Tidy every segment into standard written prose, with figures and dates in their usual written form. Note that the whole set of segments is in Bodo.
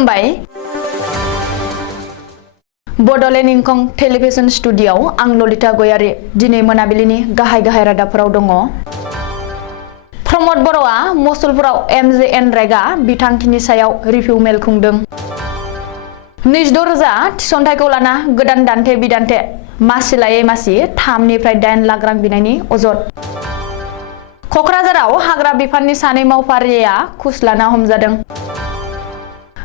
खुलुमबाय बड'लेण्ड इंखं टेलिभिजन स्टुडिय'आव आं ललिता गयारी दिनै मोनाबिलिनि गाहाय रादाबफोराव दङ। प्रमद बर'आ मसुलपुराव MJNरेगा बिथांखिनि सायाव रिभिउ मेल खुंदों। 26,000 थिसनथाइखौ लाना गोदान दान्थे बिदान्थे मासि लायै मासि 3 निफ्राय 8 लाख रां बिनायनि अजद। क'क्राझाराव हाग्रा बिफाननि सानै मावफारिया घुस लाना हमजादों।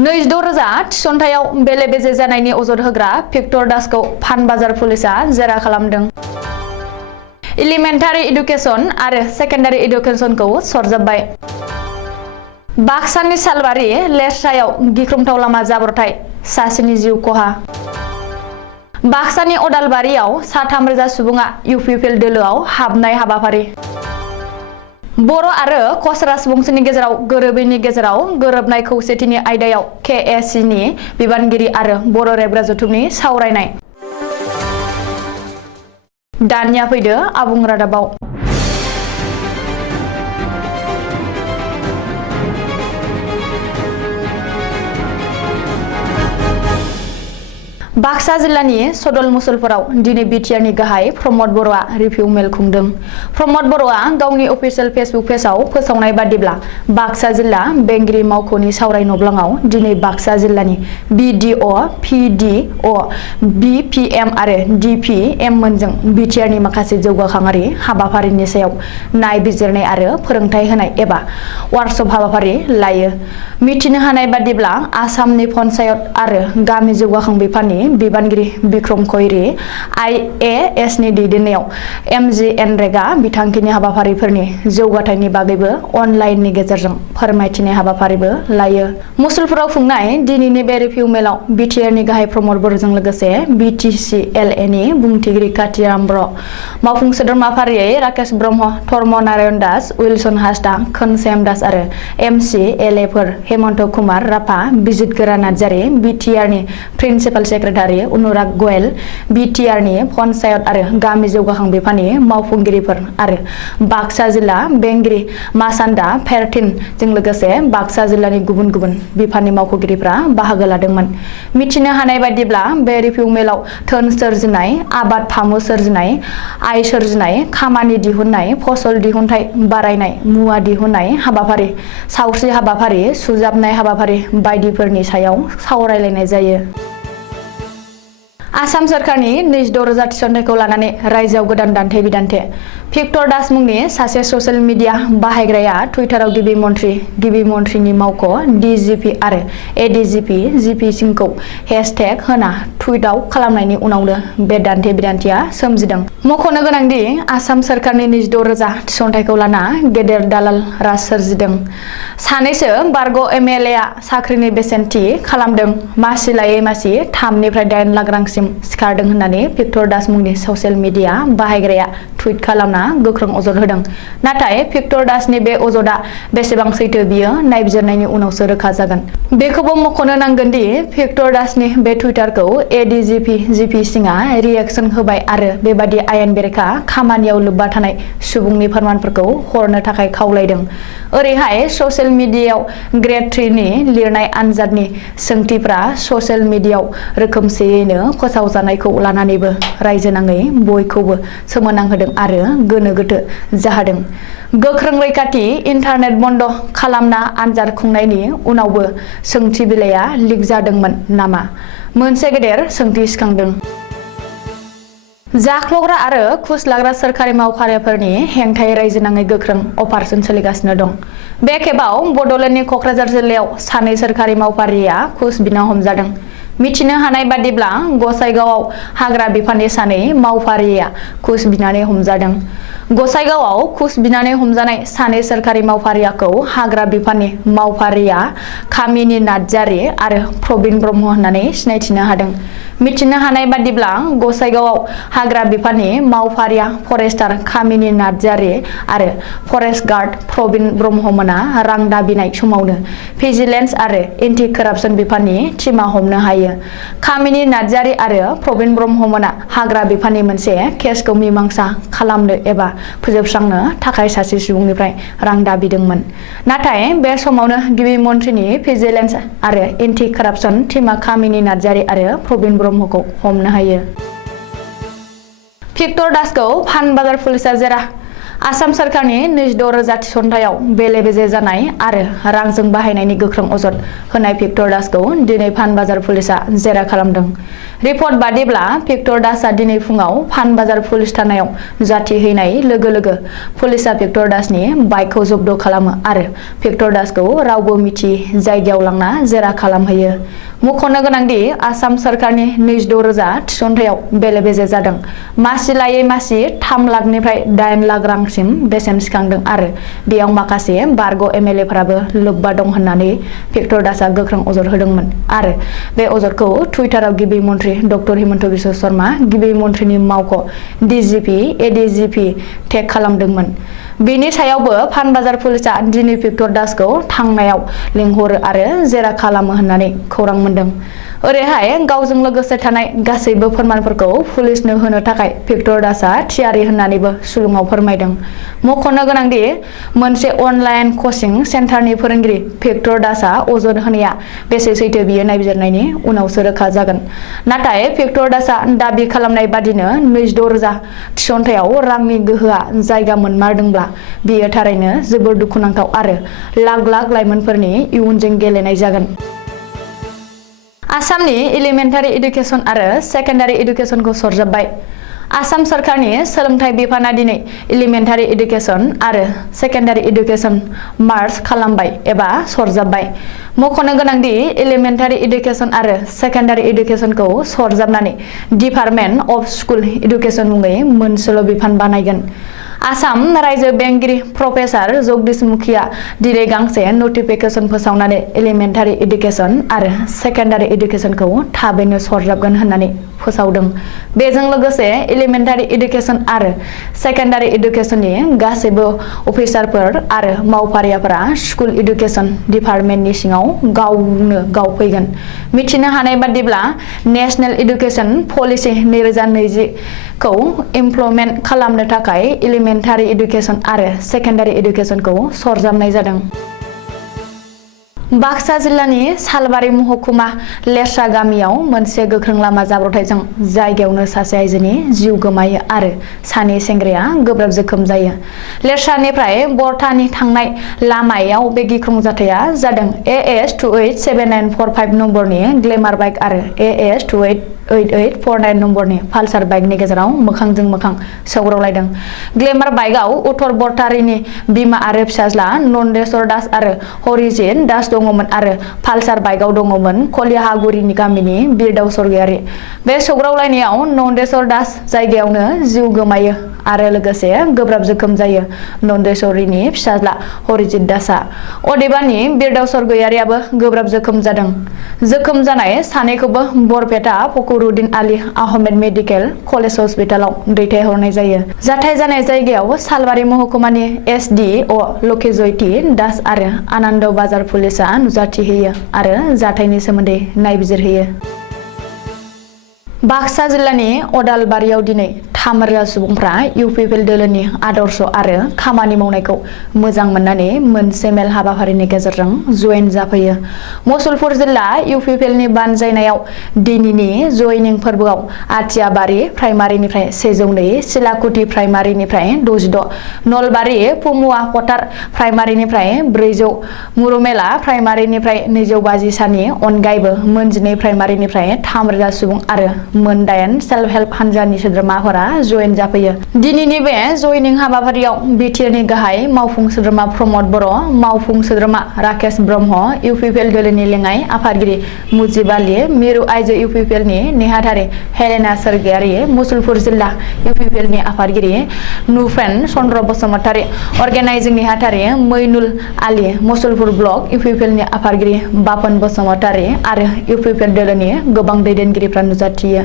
26,000 थिसनथाइयाव बेले बेजे जानायनि अजद होग्रा भिक्टर दासखौ फानबाजार पुलिसआ जेरा खालामदों। एलिमेन्टारि इडुकेसन आरो सेकेन्डारि इडुकेसनखौ सरजाबबाय। बाक्सानि सालबारि लेस्रायाव गिख्रंथाव लामा जाब्रथाय, सासेनि जिउ खहा। बाक्सानि अदालबारियाव 3,000 सुबुङा UPPL दोलोआव हाबनाय हाबाफारि। बर' आरो क'छ राजबंशिनि गेजेराव गोरोबैनि गेजेराव गोरोबनाय खौसेथिनि आयदायाव KACनि बिबानगिरि आरो बर' रेबग्रा जथुमनि सावरायनाय। दानिया फैदो आबुं रादाबाव। बाक्सा जिल्लानि सदल मुसलपुराव दिनै BTRनि गाहाय प्रमद बर'आ रिभिउ मेल खुंदों। प्रमद बर'आ गावनि अफिसियेल फेसबुक पेजआव फोसावनाय बादिब्ला बाक्सा जिल्ला बेंगिरि मावख'नि सावराय नब्लाङाव दिनै बाक्सा जिल्लानि BDO, PDO, BPM आरो DPM मोनजों BTRनि माखासे जौगाखांआरि हाबाफारिनि सायाव नायबिजिरनाय आरो फोरोंथाय होनाय एबा वार्कशप हाबाफारि लायो। मिथिनो हानाय बादिब्ला आसामनि पन्चायत आरो गामि जौगाखां बिफाननि बिबानगिरि बिक्रम खैरी IASनि दैदेननायाव MJNरेगा बिथांखिनि हाबाफारिफोरनि जौगाथायनि बागैबो अनलाइननि गेजेरजों फोरमायथिनाय हाबाफारिबो लायो। मुसलपुराव खुंनाय दिनैनि बे रिभिउ मेलाव BTRनि गाहाय प्रमद बर'जों लोगोसे BTCLAनि बुंथिगिरि काथिराम बर', मावफुं सोद्रोमा फारियै राकेश ब्रह्म, धर्म नारायण दास, उइलसन हासदा, खोनसेम दास आरो MCLAफोर हेमन्त कुमार राभा, बिजित गोरा नार्जारी, BTRनि प्रिन्सिपाल सेक्रेटारि अनुराग गोयल, BTRनि पन्चायत आरो गामि जौगाखां बिफाननि मावफुंगिरिफोर आरो बाक्सा जिल्ला बेंगिरि मासान्दा फेरथिनजों लोगोसे बाक्सा जिल्लानि गुबुन गुबुन बिफाननि मावख'गिरिफ्रा बाहागो लादोंमोन। मिथिनो हानाय बायदिब्ला बे रिभिउ मेलाव धोन सोरजिनाय, आबाद फामु सोरजिनाय, आय सोरजिनाय, खामानि दिहुननाय, फसल दिहुनथाय बारायनाय, मुवा दिहुननाय हाबाफारि, सावस्रि हाबाफारि, सुजाबनाय हाबाफारि बायदिफोरनि सायाव सावरायलायनाय जायो। आसाम सरकारनि 26,000 थिसनथाइखौ लानानै रायजोआव गोदान दान्थे बिदान्थे। भिक्टर दास मुंनि सासे ससियेल मिडिया बाहायग्राया टुइटाराव गिबि मन्थ्रिनि मावख' DGP आरो ADGP GP सिंखौ हेशटेग होना टुइटआव खालामनायनि उनावनो बे दान्थे बिदान्थेया सोमजिदों। मख'नो गोनांदि आसाम सरकारनि 26,000 थिसनथाइखौ लाना गेदेर दालाल राज सोरजिदों। सानैसो बारग' MLAआ साख्रिनि बेसेन थि खालामदों। मासि लायै मासि 3 निफ्राय 8 लाख रांसिम सिखारदों होननानै भिक्टर दास मुंनि ससियेल मिडिया बाहायग्राया टुइट खालामना गोख्रों अजद होदों। नाथाय भिक्टर दासनि बे अजदआ बेसेबां सैथो बियो नायबिजिरनायनि उनावसो रोखा जागोन। बेखौबो मख'नो नांगोन दि भिक्टर दासनि बे टुइटारखौ ADGP GP सिंआ रिएक्सन होबाय आरो बेबादि आयेन बेरेखा खामानियाव लोब्बा थानाय सुबुंनि फोरमानफोरखौ हरनो थाखाय खावलायदों। ओरैहाय ससियेल मिडियायाव ग्रेड 3 नि लिरनाय आनजादनि सोंथिफ्रा ससियेल मिडियायाव रोखोमसेयैनो फोसावजानायखौ लानानैबो रायजो नाङै बयखौबो सोमोनांहोदों आरो गोनो गोथो जाहोदों। गोख्रों रैखाथि इन्टारनेट बन्द खालामना आनजाद खुंनायनि उनावबो सोंथि बिलाइया लिक जादोंमोन नामा? मोनसे गेदेर सोंथि सिखांदों। जाख्लग्रा आरो घुस लाग्रा सोरखारि मावफारियाफोरनि हेंथायै रायजो नाङै गोख्रों अपारेसन सोलिगासिनो दं। बे खेबाव बड'लेण्डनि क'क्राझार जिल्लायाव सानै सोरखारि मावफारिया घुस बिना हमजादों। मिथिनो हानाय बादिब्ला गसाइगावआव हाग्रा बिफाननि सानै मावफारिया घुस बिनानै हमजादों। गसाइगावआव घुस बिनानै हमजानाय सानै सोरखारि मावफारियाखौ हाग्रा बिफाननि मावफारिया कामिनी नार्जारी आरो प्रबिन ब्रह्म होननानै सिनायथिनो हादों। मिथिनो हानाय बादिब्ला गसाइगावआव हाग्रा बिफाननि मावफारिया फरेस्टार कामिनी नार्जारी आरो फरेस्ट गार्ड प्रबिन ब्रह्ममोना रां दाबिनाय समावनो भिजिलेन्स आरो एन्टि कारापसन बिफाननि टीमा हमनो हायो। कामिनी नार्जारी आरो प्रबिन ब्रह्ममोना हाग्रा बिफाननि मोनसे केसखौ मीमांसा खालामनो एबा फोजोबस्रांनो थाखाय सासे सुबुंनिफ्राय रां दाबिदोंमोन। नाथाय बे समावनो गिबि मन्थ्रिनि भिजिलेन्स आरो एन्टि कारापसन टीमा कामिनी नार्जारी आरो प्रबिन ब्रह्मखौ हमनो हायो। भिक्टर दासखौ फानबाजार पुलिसआ जेरा आसाम सरकारनि 26,000 थिसनथायाव बेले-बेजे जानाय आरो रांजों बाहायनायनि गोख्रों अजद होनाय भिक्टर दासखौ दिनै फानबाजार पुलिसआ जेरा खालामदों। रिपर्ट बादिब्ला भिक्टर दासआ दिनै फुङाव फानबाजार पुलिस थानायाव जाथि हैनाय लोगो लोगो पुलिसआ भिक्टर दासनि बाइकखौ जब्द खालामो आरो भिक्टर दासखौ रावबो मिथियै जायगायाव लांना जेरा खालामहैयो। मुंख'नो गोनांदि आसाम सरकारनि 26,000 थिसनथायाव बेले-बेजे जादों। मासि लायै मासि 3 लाखनिफ्राय 8 लाख रांसिम बेसेन सिखांदों आरो बेयाव माखासे बारग' एमएलएफोराबो लोब्बा दं होननानै भिक्टर दासआ गोख्रों अजद होदोंमोन आरो बे अजदखौ टुइटाराव गिबि मन्थ्रि डक्टर हिमन्त बिश्व शर्मा गिबि मन्थ्रिनि मावख' डिजिपि एडिजिपि टेग खालामदोंमोन। बेनि सायावबो फानबाजार पुलिसआ दिनै भिक्टर दासखौ थांनायाव लिंहरो आरो जेरा खालामो होननानै खौरां मोनदों। ओरैहाय गावजों लोगोसे थानाय गासैबो फोरमानफोरखौ पुलिसनो होनो थाखाय भिक्टर दासआ थियारि होननानैबो सुलुङाव फोरमायदों। मख'नो गोनांदि मोनसे अनलाइन कचिं सेन्टारनि फोरोंगिरि भिक्टर दासआ अजद होनाया बेसे सैथो बियो नायबिजिरनायनि उनावसो रोखा जागोन। नाथाय भिक्टर दासआ दाबि खालामनाय बादिनो 26,000 थिसनथायाव रांनि गोहोआ जायगा मोनमारदोंब्ला बियो थारैनो जोबोर दुखुनांथाव आरो लाख लाख लाइमोनफोरनि इयुनजों गेलेनाय जागोन। आसामनि एलिमेन्टारि एडुकेसन आरो सेकेन्डारि एडुकेसनखौ सरजाबबाय। आसाम सरकारनि सोलोंथाइ बिफाना दिनै एलिमेन्टारि एडुकेसन आरो सेकेन्डारि एडुकेसन मार्ज खालामबाय एबा सरजाबबाय। मख'नो गोनांदि एलिमेन्टारि एडुकेसन आरो सेकेन्डारि एडुकेसनखौ सरजाबनानै डिपार्टमेन्ट अफ स्कुल एडुकेसन मुङै मोनसेल' बिफान बानायगोन। आसाम रायजो बेंगिरि प्रफेसार जगदीश मुखीआ दिनै गांसे नटिफिकेसन फोसावनानै एलिमेन्टारि एडुकेसन आरो सेकेन्डारि एडुकेसनखौ थाबैनो सरजाबगोन होननानै फोसावदों। बेजों लोगोसे एलिमेन्टारि एडुकेसन आरो सेकेन्डारि एडुकेसननि गासैबो अफिसारफोर आरो मावफारियाफोरा स्कुल एडुकेसन डिपार्टमेन्टनि सिङाव गावनो गाव फैगोन। मिथिनो हानाय बादिब्ला नेशनेल एडुकेसन पलिसि 2020 खौ इमप्लिमेन्ट खालामनो थाखाय एलिमेन्टारि एडुकेसन आरो सेकेन्डारि एडुकेसनखौ सरजाबनाय जादों। बाक्सा जिल्लानि सालबारि महकुमा लेरसा गामियाव मोनसे गोख्रों लामा जाब्रबथायजों जायगायावनो सासे आइजोनि जिउ गोमायो आरो सानै सेंग्राया गोब्राब जोखोम जायो। लेरसानिफ्राय बरथानि थांनाय लामायाव बे गिख्रं जाथाया जादों। AS 287945 नम्बरनि ग्लेमार बाइक आरो AS 288849 नम्बरनि पालसार बाइकनि गेजेराव मोखांजों मोखां सौग्रावलायदों। ग्लेमार बाइकआव उत्तर बरथारिनि बिमा आरो फिसाज्ला नन्देस्वर दास आरो हरिजित दास दङमोन आरो पालसार बाइकआव दङमोन कलियाहागुरिनि गामिनि बिरदाव सरगयारि। बे सौग्रावलायनायाव नन्देस्वर दास जायगायावनो जिउ गोमायो आरो लोगोसे गोब्राब जोखोम जायो नन्देस्वरीनि फिसाज्ला हरिजित दासआ। अदेबानि बिरदाव सरगयारियाबो गोब्राब जोखोम जादों। जोखोम जानाय सानैखौबो बरपेटा फखरुद्दिन आली आहमेद मेडिकेल कलेज हस्पिटालाव दैथायहरनाय जायो। जाथाय जानाय जायगायाव सालबारि महकुमानि SDO लकिजयती दास आरो आनन्द बाजार पुलिसआ नुजाथि होयो आरो जाथायनि सोमोन्दै नायबिजिरहोयो। बाक्सा जिल्लानि अदालबारियाव दिनै 3 सुबुंफ्रा UPPL दोलोनि आदर्श आरो खामानि मावनायखौ मोजां मोननानै मोनसे मेल हाबाफारिनि गेजेरजों जयेन जाफैयो। मुसलपुर जिल्ला UPPL नि बानजायनायाव दिनैनि जयनिं फोरबोआव आथियाबारि प्राइमारिनिफ्राय 102, सिलाकुटि प्राइमारिनिफ्राय 66, नलबारि पुमुवा फटार प्राइमारिनिफ्राय 400, मुरुमेला प्राइमारिनिफ्राय 250 सानि अनगायैबो मोनजिनै प्राइमारिनिफ्राय 3,000 सुबुं आरो मोन 8 सेल्फ हेल्प हानजानि सोद्रोमाफोरा जयेन जाफैयो। दिनैनि बे जयनिं हाबाफारियाव बिटिआरनि गाहाय मावफुं सोद्रोमा प्रमद बर', मावफुं सोद्रोमा राकेश ब्रह्म, इउपिपिएल दोलोनि लेङाइ आफादगिरि मुजिब आली, मिरु आइजो इउपिपिएलनि नेहाथारि हेलेना सोरगियारि, मुसलपुर जिल्ला इउपिपिएलनि आफादगिरि नुफेन चन्द्र बसुमतारी, अर्गेनाइजिं नेहाथारि मैनुल आली, मुसलपुर ब्लक इउपिपिएलनि आफादगिरि बापन बसुमतारी आरो इउपिपिएल दोलोनि गोबां दैदेनगिरिफ्रा नुजाथियो।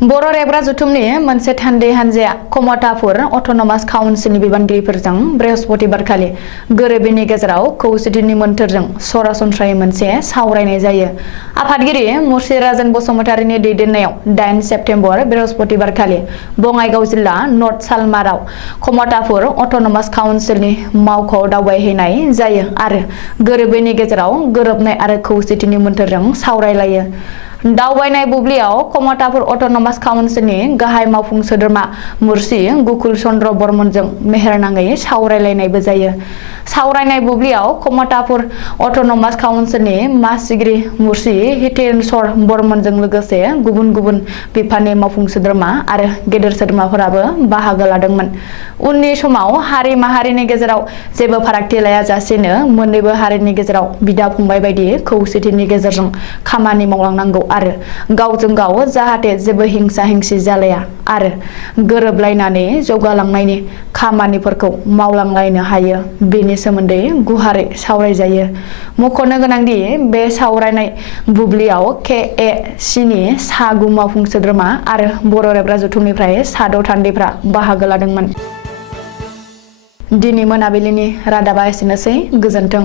बर' रेबग्रा जुथुमनि मोनसे थान्दै हान्जाया कमतापुर अट'नमास काउन्सिलनि बिबानगिरिफोरजों बृहस्पतिबारखालि गोरोबैनि गेजेराव खौसेथिनि मोन्थोरजों सरासनस्रायै मोनसे सावरायनाय जायो। आफादगिरि मुर्शिराजन बसुमतारीनि दैदेननायाव 8 सेप्तेम्बर बृहस्पतिबारखालि बङाइगाव जिल्ला नर्थ सालमाराव कमतापुर अट'नमास काउन्सिलनि मावख'आव दावबायहैनाय जायो आरो गोरोबैनि गेजेराव गोरोबनाय आरो खौसेथिनि मोन्थोरजों सावरायलायो। दावबायनाय बुब्लियाव कमतापुर अट'नमास काउन्सिलनि गाहाय मावफुं सोद्रोमा मुर्शि गुकुल चन्द्र बर्मनजों मेहेरनाङै सावरायलायनायबो जायो। सावरायनाय बुब्लियाव कमतापुर अट'नमास काउन्सिलनि मासिगिरि मुर्शि हितेश्वर बर्मनजों लोगोसे गुबुन गुबुन बिफाननि मावफुं सोद्रोमा आरो गेदेर सोद्रोमाफोराबो बाहागो लादोंमोन। उननि समाव हारि माहारिनि गेजेराव जेबो फारागथि लायाजासेनो मोन्नैबो हारिनि गेजेराव बिदा फंबाय बायदि खौसेथिनि गेजेरजों खामानि मावलांनांगौ आरो गावजों गाव जाहाथे जेबो हिंसा हिंसि जालाया आरो गोरोबलायनानै जौगालांनायनि खामानिफोरखौ मावलांलायनो हायो बेनि सोमोन्दै गुवारै सावरायजायो। मख'नो गोनांदि बे सावरायनाय बुब्लियाव KACनि सा 9 मावफुं सोद्रोमा आरो बर' रेबग्रा जुथुमनिफ्राय सा 6 थान्दैफ्रा बाहागो लादोंमोन। दिनै मोनाबिलिनि रादाबा एसेनोसै। गोजोन्थों।